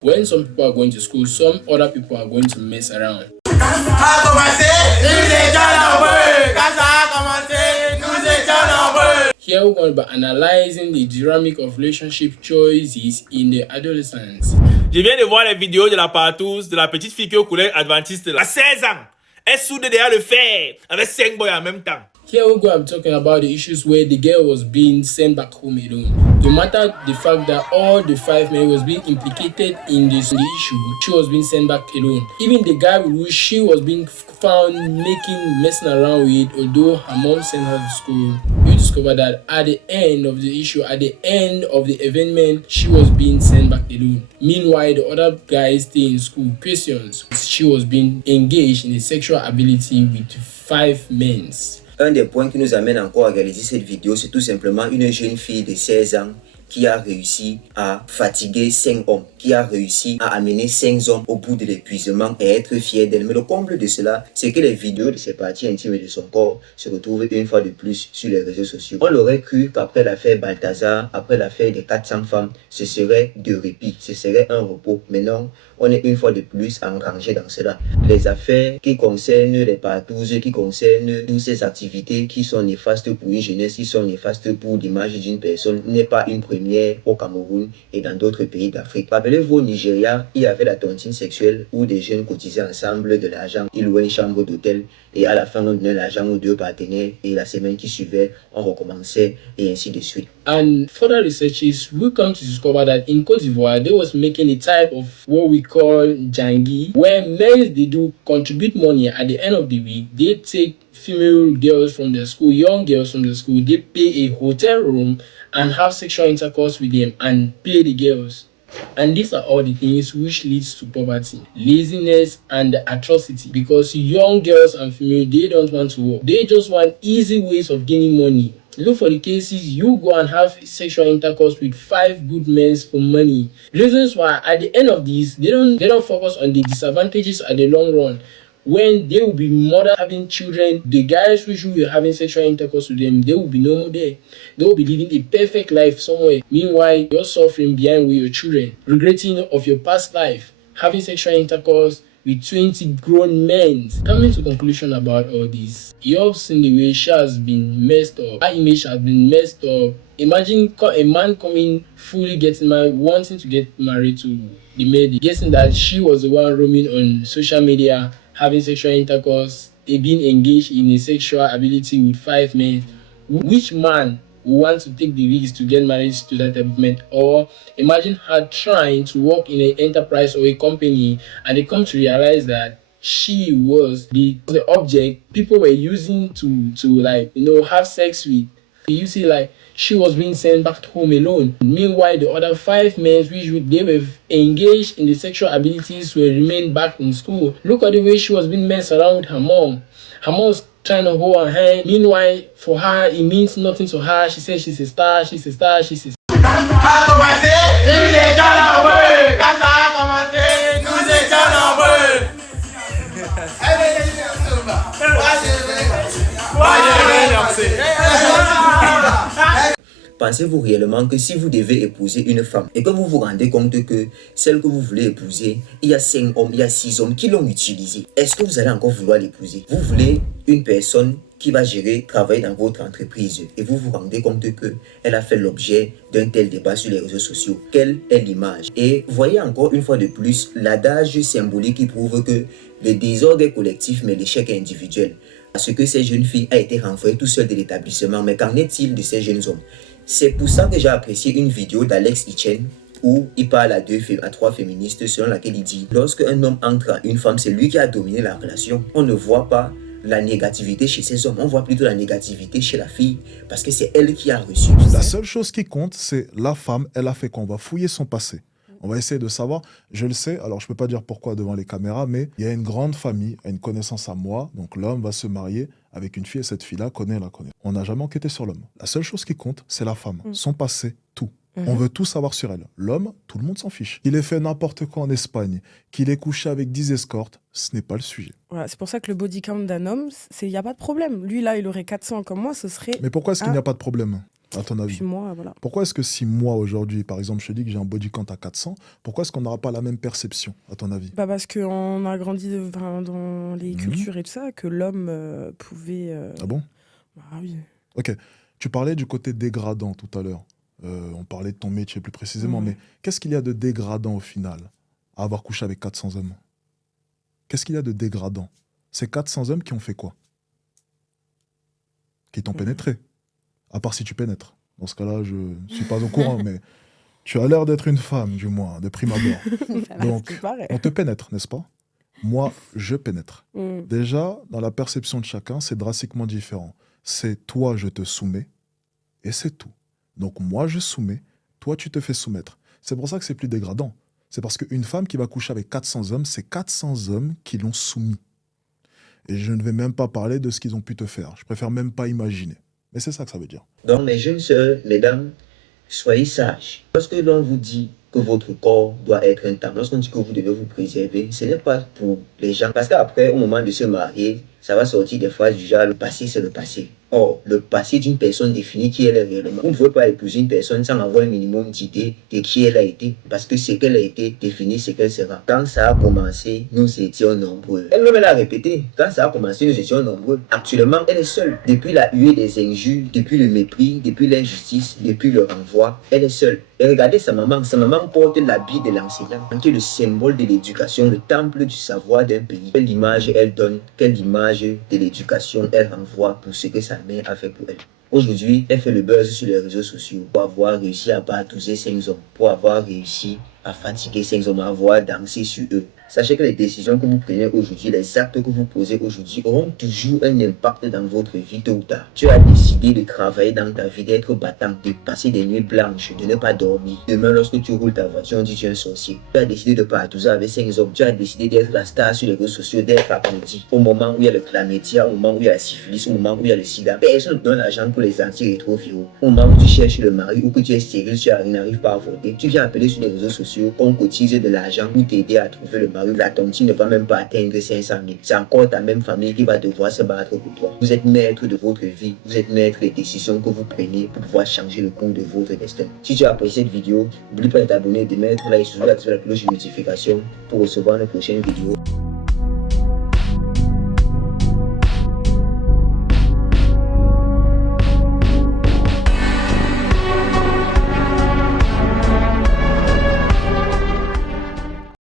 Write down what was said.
When some people are going to school, some other people are going to mess around. Here we're going to be analyzing the dynamic of relationship choices in the adolescence. Je viens de voir les vidéos de la partouze de la petite fille qui est au collège adventiste à 16 ans. Elle soude derrière le fer avec 5 boys en même temps. Here we're going to be talking about the issues where the girl was being sent back home alone. No matter the fact that all the 5 men was being implicated in the issue, she was being sent back alone. Even the guy who she was being found messing around with, although her mom sent her to school, you discover that at the end of the issue, at the end of the event, she was being sent back alone. Meanwhile, the other guys stay in school. Questions. She was being engaged in a sexual ability with 5 men. Un des points qui nous amène encore à réaliser cette vidéo, c'est tout simplement une jeune fille de 16 ans qui a réussi à fatiguer 5 hommes, qui a réussi à amener 5 hommes au bout de l'épuisement et être fière d'elle. Mais le comble de cela, c'est que les vidéos de ses parties intimes et de son corps se retrouvent une fois de plus sur les réseaux sociaux. On aurait cru qu'après l'affaire Balthazar, après l'affaire des 400 femmes, ce serait de répit, ce serait un repos. Mais non, on est une fois de plus enrangé dans cela. Les affaires qui concernent les partouzes, qui concernent toutes ces activités qui sont néfastes pour une jeunesse, qui sont néfastes pour l'image d'une personne, n'est pas une première au Cameroun et dans d'autres pays d'Afrique. Rappelez-vous, au Nigeria, il y avait la tontine sexuelle où des jeunes cotisaient ensemble de l'argent, ils louaient une chambre d'hôtel et à la fin on donnait l'argent aux 2 partenaires et la semaine qui suivait, on recommençait et ainsi de suite. And further researches, we come to discover that in Côte d'Ivoire, they was making a type of what we call jangi, where men, they do contribute money at the end of the week. They take female girls from the school, young girls from the school, they pay a hotel room and have sexual intercourse with them and pay the girls. And these are all the things which leads to poverty, laziness, and atrocity. Because young girls and female, they don't want to work. They just want easy ways of gaining money. Look for the cases, you go and have sexual intercourse with 5 good men for money. Reasons why at the end of this, they don't focus on the disadvantages at the long run. When they will be mother having children, the guys which will be having sexual intercourse with them, they will be no more there. They will be living a perfect life somewhere. Meanwhile, you're suffering behind with your children, regretting of your past life, having sexual intercourse with 20 grown men. Coming to conclusion about all this, you've seen the way she has been messed up. Her image has been messed up. Imagine a man coming fully getting married, wanting to get married to the lady, guessing that she was the one roaming on social media, having sexual intercourse, being engaged in a sexual ability with 5 men. Which man would want to take the risk to get married to that type of man? Or imagine her trying to work in an enterprise or a company and they come to realize that she was the object people were using to have sex with. You see, like, she was being sent back home alone. Meanwhile, the other 5 men which they were engaged in the sexual abilities were remained back in school. Look at the way she was being messed around with her mom. Her mom was trying to hold her hand. Meanwhile, for her, it means nothing to her. She says she's a star, she's a star, she's a star. Pensez-vous réellement que si vous devez épouser une femme et que vous vous rendez compte que celle que vous voulez épouser, il y a 5 hommes, il y a 6 hommes qui l'ont utilisée, est-ce que vous allez encore vouloir l'épouser? Vous voulez une personne qui va travailler dans votre entreprise et vous vous rendez compte qu'elle a fait l'objet d'un tel débat sur les réseaux sociaux. Quelle est l'image? Et voyez encore une fois de plus l'adage symbolique qui prouve que le désordre est collectif mais l'échec est individuel. Parce que cette jeune fille a été renvoyée tout seule de l'établissement, mais qu'en est-il de ces jeunes hommes? C'est pour ça que j'ai apprécié une vidéo d'Alex Hitchen où il parle à 3 féministes selon laquelle il dit: lorsque un homme entre à une femme, c'est lui qui a dominé la relation. On ne voit pas la négativité chez ces hommes, on voit plutôt la négativité chez la fille parce que c'est elle qui a reçu. La seule chose qui compte, c'est la femme, elle a fait quoi? On va fouiller son passé. On va essayer de savoir, je le sais, alors je ne peux pas dire pourquoi devant les caméras, mais il y a une grande famille, une connaissance à moi, donc l'homme va se marier avec une fille et cette fille-là la connaît. On n'a jamais enquêté sur l'homme. La seule chose qui compte, c'est la femme, son passé, tout. On veut tout savoir sur elle. L'homme, tout le monde s'en fiche. Qu'il ait fait n'importe quoi en Espagne, qu'il ait couché avec 10 escortes, ce n'est pas le sujet. Voilà, c'est pour ça que le body count d'un homme, il n'y a pas de problème. Lui, là, il aurait 400 comme moi, ce serait... Mais pourquoi est-ce qu'il n'y a pas de problème? à ton avis? Puis moi, voilà. Pourquoi est-ce que si moi, aujourd'hui, par exemple, je te dis que j'ai un body count à 400, pourquoi est-ce qu'on n'aura pas la même perception, à ton avis? Bah parce qu'on a grandi dans les cultures et tout ça, que l'homme pouvait... Ah bon? Bah oui. Ok. Tu parlais du côté dégradant tout à l'heure. On parlait de ton métier plus précisément, mais qu'est-ce qu'il y a de dégradant au final à avoir couché avec 400 hommes? Qu'est-ce qu'il y a de dégradant? Ces 400 hommes qui ont fait quoi? Qui t'ont pénétré. À part si tu pénètres. Dans ce cas-là, je ne suis pas au courant, mais tu as l'air d'être une femme, du moins, de prime abord. Donc, C'est pareil. on te pénètre, n'est-ce pas? Moi, je pénètre. Mm. Déjà, dans la perception de chacun, c'est drastiquement différent. C'est toi, je te soumets, et c'est tout. Donc moi, je soumets, toi, tu te fais soumettre. C'est pour ça que c'est plus dégradant. C'est parce qu'une femme qui va coucher avec 400 hommes, c'est 400 hommes qui l'ont soumis. Et je ne vais même pas parler de ce qu'ils ont pu te faire. Je préfère même pas imaginer. Mais c'est ça que ça veut dire. Donc, mes jeunes sœurs, mesdames, soyez sages. Lorsque l'on vous dit que votre corps doit être intakt, lorsqu'on dit que vous devez vous préserver, ce n'est pas pour les gens. Parce qu'après, au moment de se marier, ça va sortir des phrases du genre le passé, c'est le passé. Or, le passé d'une personne définit qui elle est réellement. Vous ne pouvez pas épouser une personne sans avoir un minimum d'idée de qui elle a été. Parce que ce qu'elle a été définit ce qu'elle sera. Quand ça a commencé, nous étions nombreux. Elle-même, elle a répété. Quand ça a commencé, nous étions nombreux. Actuellement, elle est seule. Depuis la huée des injures, depuis le mépris, depuis l'injustice, depuis le renvoi, elle est seule. Et regardez sa maman. Sa maman porte l'habit de l'enseignant, qui est le symbole de l'éducation, le temple du savoir d'un pays. Quelle image elle donne, quelle image de l'éducation elle renvoie pour ce que sa mère a fait pour elle. Aujourd'hui, elle fait le buzz sur les réseaux sociaux pour avoir réussi à batouser 5 hommes, pour avoir réussi à fatiguer 5 hommes, à avoir dansé sur eux. Sachez que les décisions que vous prenez aujourd'hui, les actes que vous posez aujourd'hui auront toujours un impact dans votre vie tôt ou tard. Tu as décidé de travailler dans ta vie, d'être battant, de passer des nuits blanches, de ne pas dormir. Demain, lorsque tu roules ta voiture, on dit que tu es un sorcier. Tu as décidé de patouser avec 5 hommes. Tu as décidé d'être la star sur les réseaux sociaux, d'être applaudi. Au moment où il y a le chlamydia, au moment où il y a la syphilis, au moment où il y a le sida, personne ne donne l'argent pour les antirétroviraux. Au moment où tu cherches le mari ou que tu es stérile, tu n'arrives pas à voter, tu viens appeler sur les réseaux sociaux qu'on cotise de l'argent pour t'aider à trouver le mari. La tontine ne va même pas atteindre 500 000. C'est encore ta même famille qui va devoir se battre pour toi. Vous êtes maître de votre vie. Vous êtes maître des décisions que vous prenez pour pouvoir changer le cours de votre destin. Si tu as apprécié cette vidéo, n'oublie pas de t'abonner, de mettre like, de activer la cloche de notification pour recevoir les prochaines vidéos.